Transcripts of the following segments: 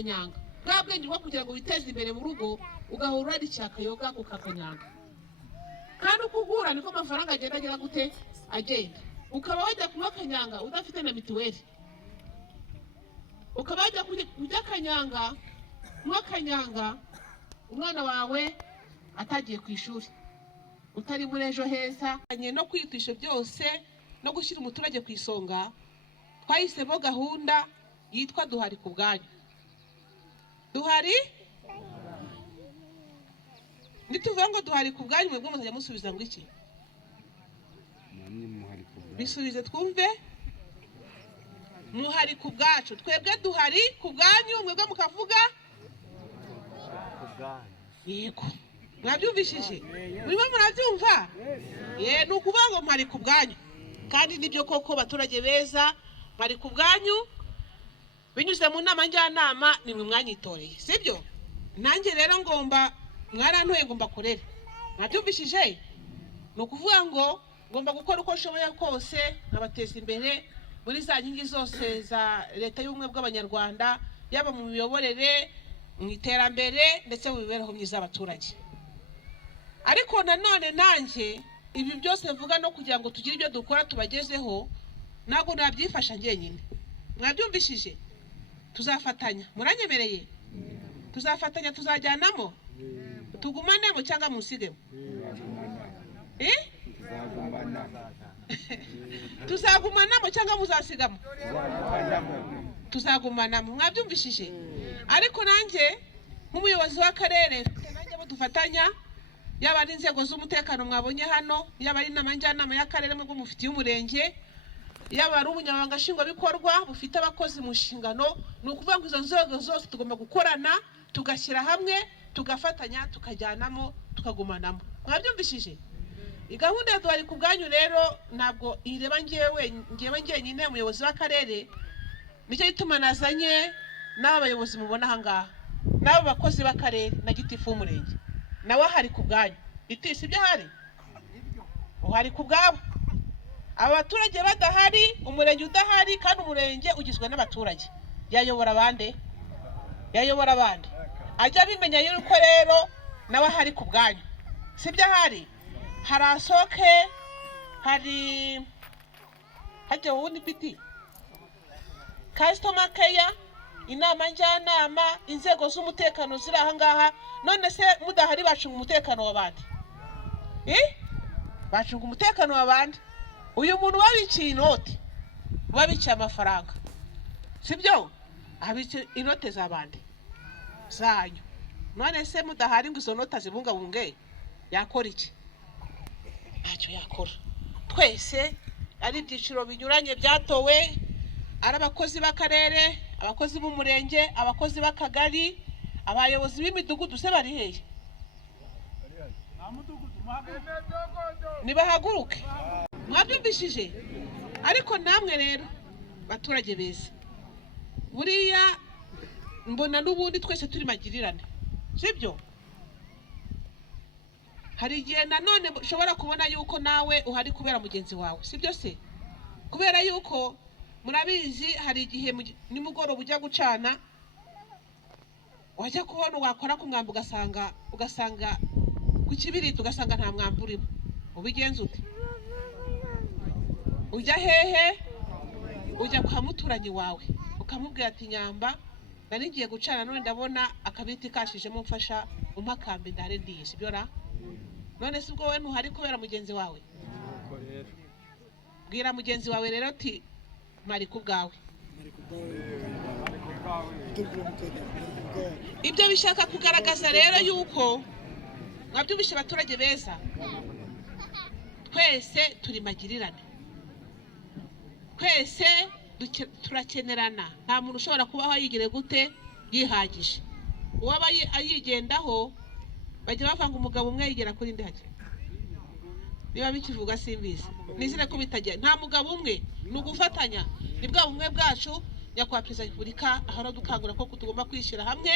kanyanga bwa bwenge bwo kugira ngo witeze imbere mu rugo ugahura ari cyakayoga ku kakanyanga kandi ukugura niko amafaranga agenda agera gute agenda ukaba wajya kunywa kanyanga udafite na mituweli ukaba wajya kujya kanyanga kunywa kanyanga umwana wawe atagiye ku ishuri utari muri ejo heza no kwitisha byose no gushyira umuturage ku isonga twahisemo gahunda yitwa duhari ku bwanyu. Duhari nituvuga ngo duhari ku bwanyu mwebwe muzajya musubiza ngo iki? Bisubize twumve. Muhari ku bwacu, twebwe duhari ku bwanyu mwebwe mukavuga yego. Mwabyumvishije? Murimo murabyumva? Ni ukuvuga ngo mpari ku bwanyu kandi nibyo koko baturage beza mpari ku bwanyu binyuze mu nama njyanama nimwe mwanyitoreye sibyo? Nanjye rero ngomba mwarantuye ngomba korera. Mwabyumvishije? Ni ukuvuga ngo ngomba gukora uko nshoboye kose nkabateza imbere muri za nkingi zose za leta y'ubumwe bw'abanyarwanda yaba mu miyoborere mu iterambere ndetse mu mibereho myiza y'abaturage. Ariko nanone nanjye ibi byose mvuga no kugira ngo tugire ibyo dukora tubagezeho ntabwo nabyifasha njyenyine. Mwabyumvishije? Tuzafatanya. Muranyemereye? Tuzafatanya, tuzajyanamo, tugumanemo cyangwa musigemo? Tuzagumanamo cyangwa muzasigamo? Tuzagumanamo. Mwabyumvishije? Ariko nanjye nk'umuyobozi w'akarere nanjye abo dufatanya yaba ari inzego z'umutekano mwabonye hano, yaba ari inama njyanama y'akarere mu mufitiye umurenge, yaba ari ubunyamabanga nshingwabikorwa bufite abakozi mu nshingano. Ni ukuvuga ngo izo nzego zose tugomba gukorana tugashyira hamwe tugafatanya tukajyanamo tukagumanamo. Mwabyumvishije? Gahunda ya duhari ku bwanyu rero ntabwo ireba ngewe nyine umuyobozi w'akarere. Nicyo gituma nazanye n'aba bayobozi mubona aha ngaha n'abo bakozi b'akarere na gitifu w'umurenge nawe hari ku bwanyu. Itisi ibyo hari uhari ku bwabo. Aba baturage badahari, umurenge udahari, kandi umurenge ugizwe n'abaturage, yayobora abande? Yayobora abande? Ajya bimenya yuko rero nawe hari ku bwanyu. Sibyo hari? Hari asoke, hari hajya wundi biti customer care, inama njyanama, inzego z'umutekano ziri aha ngaha. None se mudahari bacunga umutekano w'abandi? Bacunga umutekano w'abandi? Uyu muntu wabiciye inoti, wabiciye amafaranga, sibyo? Abice inote z'abandi zanyu. None se mudahari ngo izo nota zibungabunge yakora iki? Ntacyo yakora. Twese ari ibyiciro binyuranye byatowe, ari abakozi b'akarere, abakozi b'umurenge, abakozi b'akagari, abayobozi b'imidugudu. Se bari hehe? Nibahaguruke. Mwabyumvishije? Ariko namwe rero baturage beza, buriya mbona n'ubundi twese turi magirirane, sibyo? Hari igihe nanone ushobora kubona yuko nawe uhari kubera mugenzi wawe, sibyo se? Kubera yuko murabizi hari igihe nimugoroba ujya gucana wajya kubona wakora ku mwambu ugasanga ku kibiriti ugasanga nta mwambu urimo. Ubigenza ute? Ujya hehe? Ujya kwa muturanyi wawe ukamubwira ati nyamba nari ngiye gucana none ndabona akabiti kashijemo mfasha umpakambe ndare ndiye, sibyo ra? None sibwo we ntuhari kubera mugenzi wawe? Bwira mugenzi wawe rero ati mpari ku bwawe. Ibyo bishaka kugaragaza rero yuko mwabyumvishe abaturage beza, twese turi magirirane, twese turakenerana. Nta muntu ushobora kubaho yigire gute yihagije. Uwaba ayigendaho bajya bavanga umugabo umwe yigera kuri ndi hajya. Niba bikivuga simbizi, nizire ko bitajya. Nta mugabo umwe, ni ugufatanya. Ni bwa bumwe bwacu nyakubahwa Perezida wa Repubulika ahora dukangura ko tugomba kwishyira hamwe,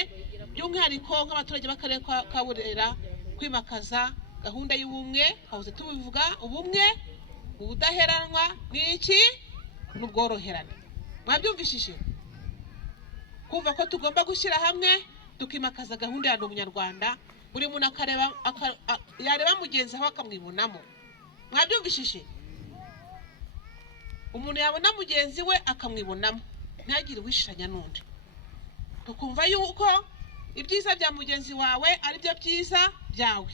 by'umwihariko nk'abaturage b'akarere ka Burera, kwimakaza gahunda y'ubumwe. Hahoze tubivuga ubumwe, ubudaheranwa n'iki? N'ubworoherane. Mwabyumvishije? kumva ko tugomba gushyira hamwe tukimakaza gahunda ya Umunyarwanda, buri muntu akareba yareba mugenzi aho akamwibonamo. Mwabyumvishije? Umuntu yabona mugenzi we akamwibonamo, ntagire wishanya n'undi. Tukumva yuko ibyiza bya mugenzi wawe ari byo byiza byawe,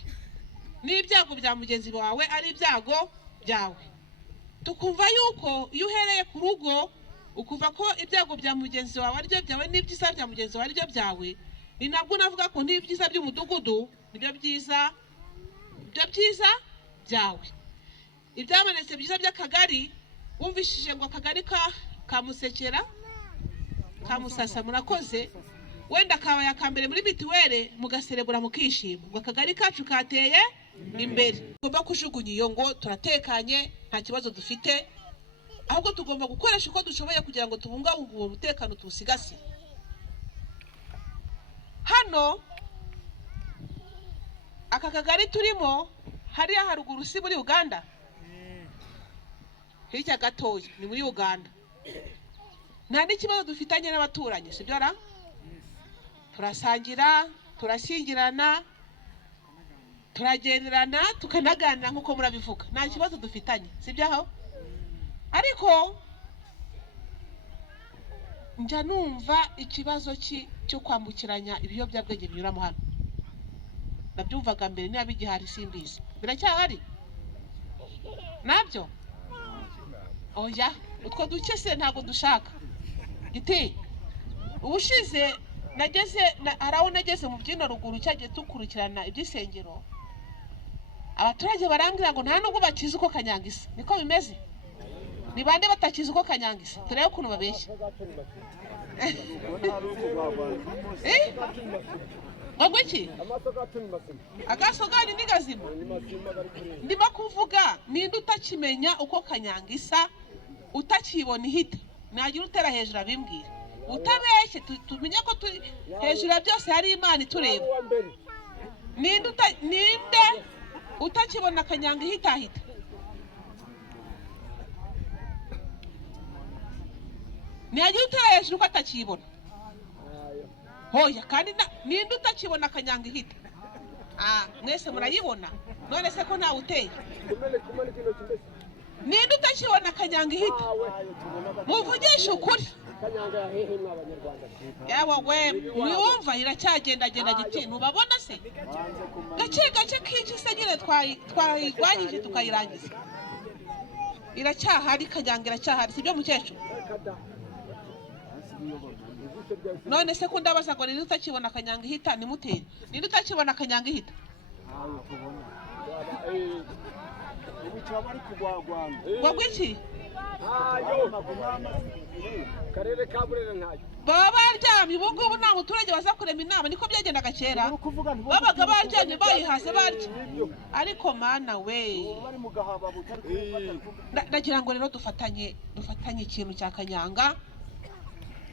n'ibyago bya mugenzi wawe ari ibyago byawe. Tukumva yuko iyo uhereye ku rugo ukuva ko ibyago bya mugenzi wawe ari byo byawe n'ibyiza bya mugenzi wawe ari byo byawe, ni nabwo navuga ko n'ibyiza by'umudugudu nibyo byiza byawe. Ibyabonetse byiza by'akagari, wumvishije ngo akagari ka Musekera ka Musasa murakoze, wenda kabaye akambere muri mituweli mugaserebura mukishima ngo akagari kacu kateye imbere. Tugomba kujugunya iyo ngo turatekanye nta kibazo dufite, ahubwo tugomba gukoresha uko dushoboye kugira ngo tubungabunge uwo mutekano tuwusigase. Hano aka kagari turimo hariya haruguru si muri Uganda, hirya gatoya ni muri Uganda. Nta n'ikibazo dufitanye n'abaturanyi, sibyo ra? Turasangira, turashyingirana, turagenderana, tukanaganira nk'uko murabivuga. Nta kibazo dufitanye, sibyo aho? Ariko njya numva ikibazo cyo kwambukiranya ibiyobyabwenge binyuramo hano. Nabyumvaga mbere niba bigihari simbizi. Biracyahari? Nabyo? Oya, utwo duke se ntabwo dushaka. Giti, ubushize haraho nageze mu byino ruguru cyagiye tukurikirana iby'isengero. Abaturage barambwira ngo nta nubwo bakizi uko Kanyanga isa. Niko bimeze? Ni bande batakizi uko Kanyanga isa? Turebe ukuntu babeshya. Ogwiki? Agasoganyu ni gazima. Ndimo kuvuga ninde utakimenya uko Kanyanga isa, utakibona ihita. Nagira utera hejuru abimbwira. Utabeshye tumenye ko hejuru byose hari Imana itureba. Ninde utakibona Kanyanga ihita. Nagira utera hejuru ko atakibona. Hoya kandi ninde utakibona Kanyanga ihita. Mwese murayibona. None se ko ntawe uteye? Ninde utakibona Kanyanga ihita? Muvugisha ukuri. Yawa we mwumva iracyagenda giti ntubabona se? Gace k'iki se nyine twayigwanyije tukayirangiza. Iracyahari Kanyanga iracyahari, sibyo mukecuru? None se ko ndabaza ngo ninde utakibona Kanyanga ihita nimutera? Ninde utakibona Kanyanga ihita? Gwagwiki? Karere ka Burera ntayo. Baba baryamye ubu ngubu nta muturage baza kurema inama, niko byagendaga kera. Babaga baryamye bayihase barya. Ariko mana we. Ndagira ngo rero dufatanye ikintu cya Kanyanga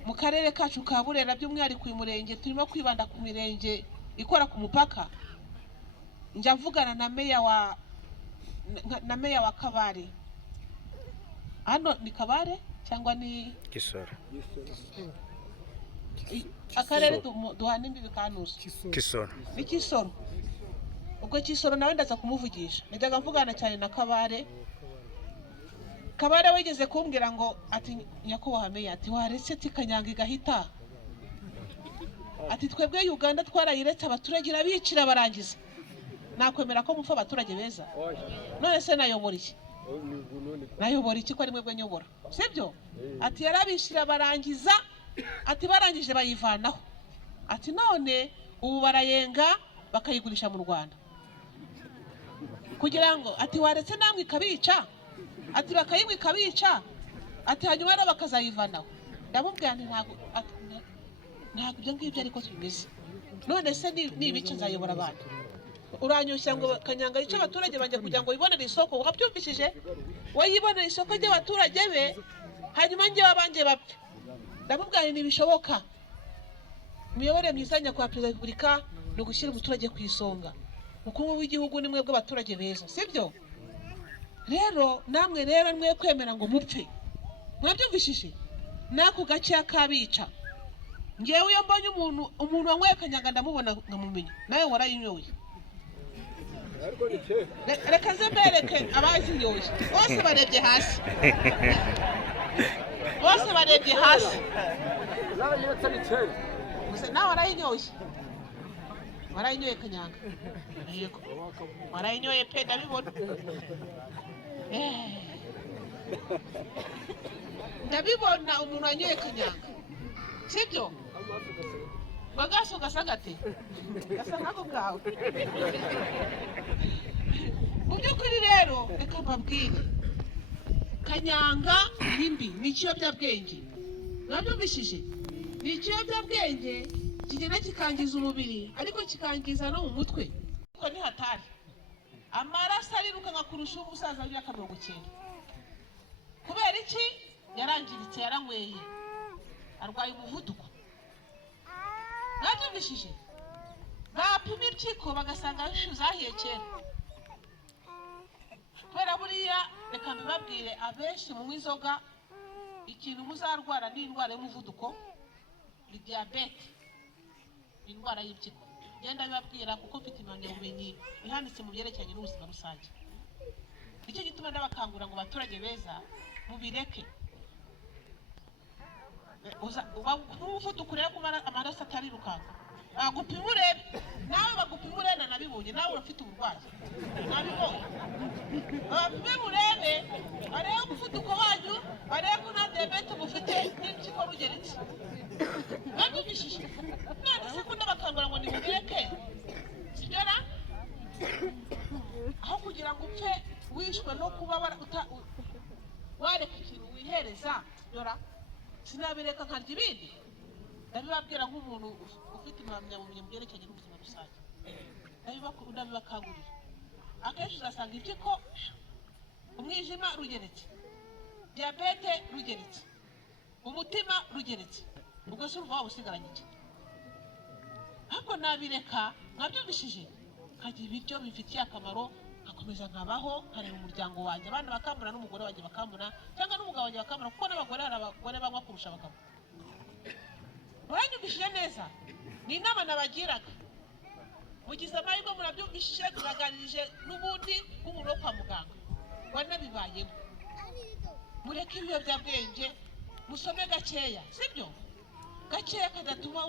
mu karere kacu ka Burera, by'umwihariko uyu murenge turimo kwibanda ku mirenge ikora ku mupaka. Njya mvugana na meya wa Kabare. Hano ni Kabare cyangwa ni Kisoro? Akarere duhana imbibi kanuza. Kisoro. Ni Kisoro. Ubwo Kisoro nawe ndaza kumuvugisha. Najyaga mvugana cyane na Kabare. Kabare wigeze kumbwira ngo ati nyakubahwa meya ati waretse Kanyanga igahita. Ati twebwe Uganda twarayiretse abaturage irabicira barangiza. Nakwemera ko mupfa abaturage beza. None se nayobora iki? Nayobora iki ko ari mwebwe nyobora? Sibyo? Ati yarabishira barangiza, ati barangije bayivanaho. Ati none ubu barayenga bakayigurisha mu Rwanda. Kugira ngo ati waretse namwe ikabica. Ati bakayimwe ikabica. Ati hanyuma rero bakazayivanaho. Ndamubwira nti ntabwo ibyo ngibyo ariko tubimeze. None se nibica nzayobora abantu. Uranyushya ngo Kanyanga yica abaturage banje kugira ngo yibonere isoko. Wabyumvishije? Wayibonera isoko ry'abaturage be, hanyuma njye babanje bapfe. Ndamubwira nti bishoboka. Muyobore mizanya kwa Perezida wa Repubulika no gushyira umuturage ku isonga. Ubukungu bw'igihugu ni mwebwe abaturage beza, sibyo? Rero namwe rero mwe kwemera ngo mupfe. Mwabyumvishije? Nako gace akabica. ngewe iyo mbonye umuntu wanyweye kanyanga ndamubona nkamumenya nawe warayinyoye ariko ni kera reka ze mbereke abazinyoye bose barebye hasi bose barebye hasi nawe nyiretse ni kera gusa nawe warayinyoye kanyanga yego warayinyoye pe ndabibona ndabibona umuntu wanyoye kanyanga sibyo magaso gasa gate gasa nkako kawe mu by'ukuri rero reka mbabwire kanyanga nimbi ni ikiyobyabwenge mwabyumvishije ni ikiyobyabwenge kigenda kikangiza umubiri ariko kikangiza no mu mutwe ariko ni hatari amaraso ariruka nka kurusha umusaza w'imyaka 90 kubera iki yarangiritse yaranyweye arwaye umuvuduko mwabyumvishije bapima impyiko bagasanga zahiye kera kubera buriya reka mbibabwire abenshi mu inzoga ikintu muzarwara ni indwara y'umuvuduko ni diabete indwara y'impyiko genda bibabwira kuko mfite impamyabumenyi ihanitse mu byerekeranye n'ubuzima rusange nicyo gituma ndabakangurira ngo abaturage beza mubireke umuvuduko urebe ko amaraso atarirukanka bagupima urebe nawe bagupima urebe nabibonye nawe urafite uburwayi nabibonye bagupime urebe barebe umuvuduko wanyu barebe ko nta diyabete mufite n'impyiko rugeretse babibishije none se ko ndabakangurira ngo nimubireke sibyo na aho kugira ngo upfe wishwe no kuba wareka ikintu wihereza sibyo sinabireka nkarya ibindi ndabibabwira nk'umuntu ufite impamyabumenyi mu byerekeranye n'ubuzima rusange ndabibakangurira akenshi uzasanga impyiko umwijima rugeretse diyabete rugeretse umutima rugeretse ubwo se urumva waba usigaranye iki ariko nabireka mwabyumvishije nkagira ibiryo bifitiye akamaro nkakomeza nkabaho nkareba umuryango wanjye abana bakambura n'umugore wanjye bakambura cyangwa n'umugabo wanjye bakambura kuko n'abagore hari abagore banywa kurusha abagabo muranyumvishije neza ni inama nabagiraga mugize amahirwe murabyumvishije turaganirije n'ubundi nk'umuntu wo kwa muganga wanabibayemo mureke ibiyobyabwenge musome gakeya sibyo gakeya kadatuma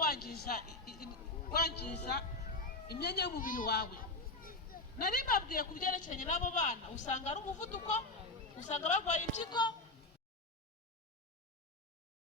wangiza imyanya y'umubiri wawe nari mbabwiye ku byerekeranye n'abo bana usanga ari umuvuduko usanga barwaye impyiko